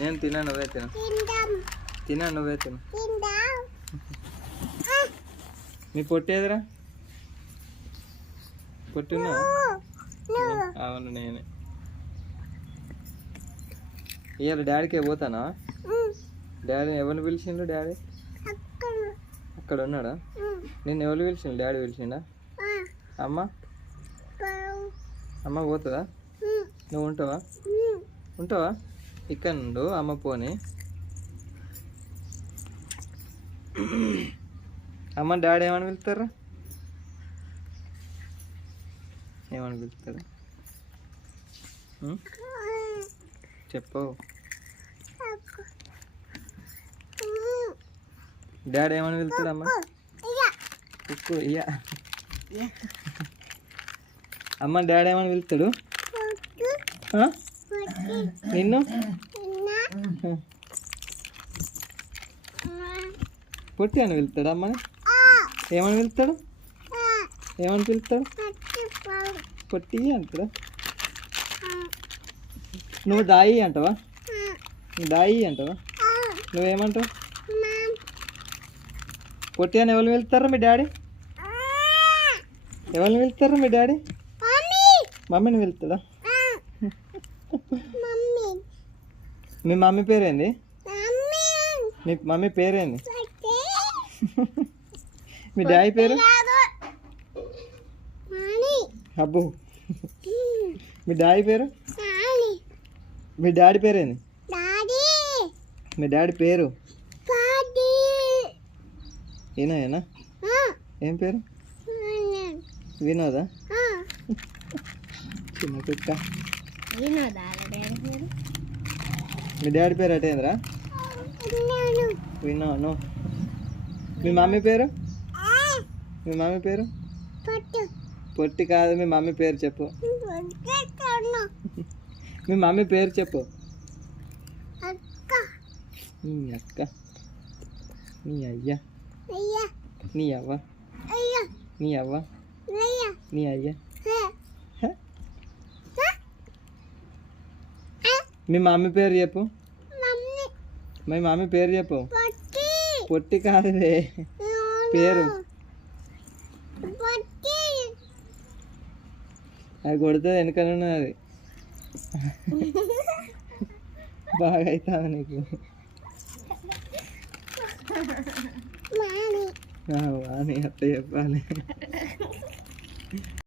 నేను తినా, నువ్వే తిను. తినా, నువ్వే తిను. నీ పొట్టేదిరా? పొట్టున్నా? అవును నేనే. ఇవాళ డాడీకే పోతానా? డాడీ ఎవరిని పిలిచిండు? డాడీ అక్కడ ఉన్నాడా? నిన్ను ఎవరు పిలిచిండు? డాడీ పిలిచిండా? అమ్మ అమ్మ పోతుందా? నువ్వు ఉంటావా? ఉంటావా? ఇక్కడ నుండు అమ్మ పోని. అమ్మ డాడీ ఏమని పిలుస్తారా? ఏమని పిలుస్తారా? చెప్పు. డాడీ ఏమని పిలుస్తాడు? అమ్మ కుక్కు ఇయ్యా. అమ్మ డాడీ ఏమని పిలుస్తాడు నిన్ను? పొట్టి అని పిలుస్తాడు. అమ్మని ఏమని పిలుస్తాడు? ఏమని పిలుస్తాడు? పొట్టి అంటాడు. నువ్వు దాయి అంటావా? దాయి అంటావా? నువ్వేమంటావు? పొట్టి అని ఎవరు వెళ్తారా? మీ డాడీ ఎవరిని వెళ్తారా? మీ డాడీ మమ్మీని వెళ్తాడా? మీ మమ్మీ పేరేంది? మీ మమ్మీ పేరేంది? మీ డాడీ పేరు? అబ్బు. మీ డాడీ పేరు? మీ డాడీ పేరేంది? మీ డాడీ పేరు ఏనా? ఏం పేరు? వినోదా? చిన్న కుక్క. మీ డాడీ పేరు అటేంద్రా? వినోను. మీ మమ్మీ పేరు? మీ మమ్మీ పేరు? పొట్టి కాదు. మీ మమ్మీ పేరు చెప్పు. మీ మమ్మీ పేరు చెప్పు. నీ అక్క, నీ అయ్య, నీ అవ్వ, నీ అవ్వ, నీ అయ్య. మీ మమ్మీ పేరు చెప్పు. మీ మమ్మీ పేరు చెప్పు. పొట్టి కాదు పేరు. అది కొడుతుంది వెనకనే. అది బాగా అవుతుంది నీకు. వాణి అట్లా చెప్పాలి.